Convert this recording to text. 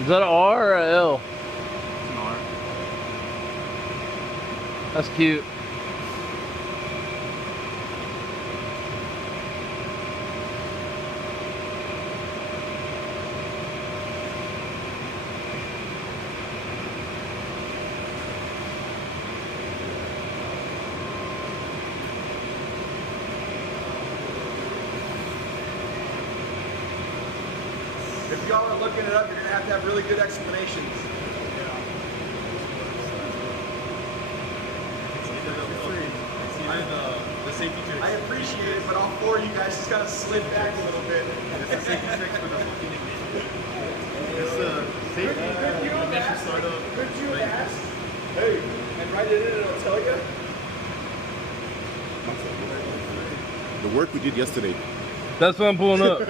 Is that an R or an L? It's an R. That's cute. If y'all are looking it up, you're gonna have really good explanations. It's either the safety tricks. I appreciate it, but all four of you guys just gotta slip back a little bit. It's the safety tricks for the fucking ignition. It's the safety ignition startup. Could you ask? Hey, and write it in and it'll tell you? The work we did yesterday. That's what I'm pulling up.